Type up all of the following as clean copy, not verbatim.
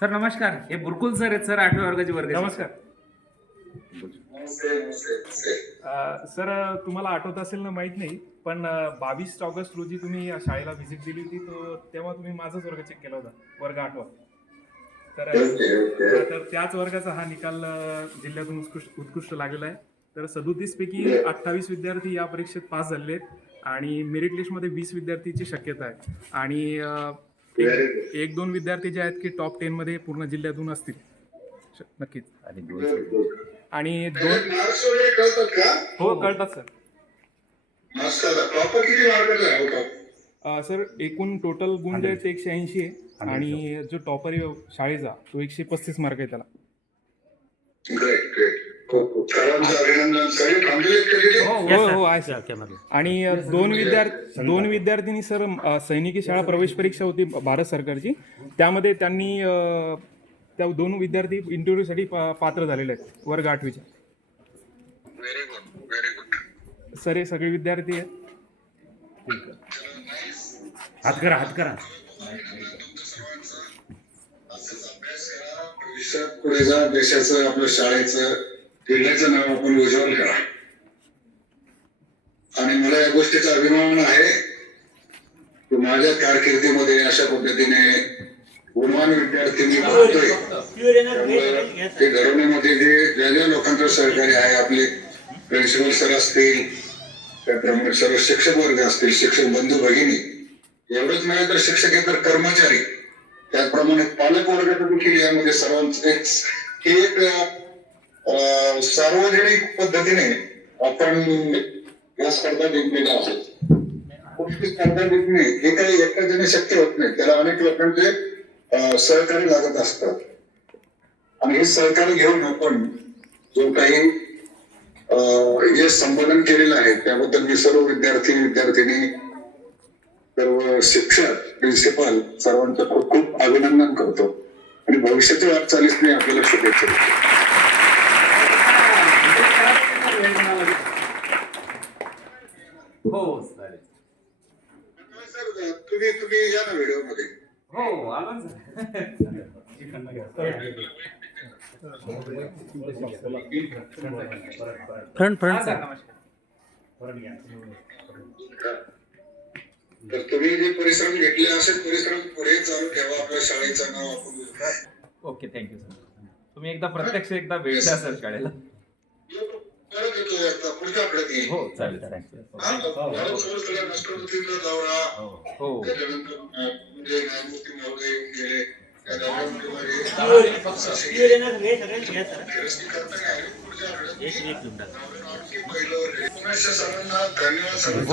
Sir नमस्कार. हे बुरकुल sir आहेत सर, 8व्या वर्गाचे वर्ग. नमस्कार. सर तुम्हाला आठवत असेल ना माहित नाही, पण 22 ऑगस्ट रोजी तुम्ही या शाळेला व्हिजिट दिली होती, तो तेव्हा तुम्ही माझाच वर्ग चेक केला होता, वर्ग 8वा. तर त्याच वर्गाचा हा निकाल जिल्ह्यातून उत्कृष्ट लागलेला आहे. तर 37 पैकी 28 विद्यार्थी या परीक्षेत पास झालेले आहेत आणि मेरिट लिस्टमध्ये 20 विद्यार्थीची शक्यता आहे. आणि एक दोन विद्यार्थी जे आहेत की टॉप 10 मध्ये पूर्ण जिल्ह्यातून असतील नक्कीच. आणि दोन हो कळतात सर. सर एकूण टोटल गुण जे आहेत 180 आहे आणि जो टॉपर आहे शाळेचा तो 135 मार्क आहे त्याला. हो आहे सर. आणि दोन विद्यार्थ्यांनी सर सैनिकी शाळा प्रवेश परीक्षा होती भारत सरकारची, त्यामध्ये त्यांनी त्या दोन विद्यार्थी इंटरव्ह्यूसाठी पात्र झालेले आहेत वर्ग 8वीच्या. सर हे सगळे विद्यार्थी आहेत. हात करा. पुढे जा, देशाचं आपल्या शाळेचं जिल्ह्याचं नाव आपण उज्ज्वल करा. आणि मला या गोष्टीचा अभिमान आहे की माझ्या कारकिर्दीमध्ये अशा पद्धतीने गुणवान विद्यार्थी मी पाहतोय. ते घडवण्यामध्ये ज्या लोकांचं सहकार्य आहे, आपले प्रिन्सिपल सर असतील, त्याप्रमाणे सर्व शिक्षक वर्ग असतील, शिक्षक बंधू भगिनी, एवढंच नाही तर शिक्षकेतर कर्मचारी, त्याचप्रमाणे पालक वर्गाचं देखील यामध्ये सर्वांचं एक सार्वजनिक पद्धतीने आपण या स्पर्धा जिंकलेल्या आहोत. कुठली स्पर्धा जिंकणे हे काही एका जणी शक्य होत नाही, त्याला अनेक लोकांचे सहकार्य लागत असतात. आणि हे सहकार्य घेऊन आपण जो काही हे संबोधन केलेलं आहे त्याबद्दल मी सर्व विद्यार्थिनी, सर्व शिक्षक, प्रिन्सिपल सर्वांचं खूप खूप अभिनंदन करतो आणि भविष्याच्या वाटचालीस मी आपल्याला शुभेच्छा देतो. हो चालेल सर, तुम्ही या ना व्हिडिओ मध्ये. हो आलो ना फ्रंट तर तुम्ही जे परिश्रम घेतले असेल परिश्रम पुढे चालू ठेवा, आपल्या शाळेचं नाव आपण. Okay thank you sir. तुम्ही एकदा प्रत्यक्ष भेटला सर शाळेला. पुढच्या आठवड्यात येईल. हो चालेल थँक्यू. हो हो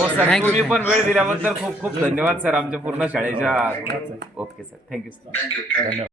सर, तुम्ही पण वेळ दिल्याबद्दल खूप खूप धन्यवाद सर आमच्या पूर्ण शाळेच्या. Okay sir thank you sir. Thank you.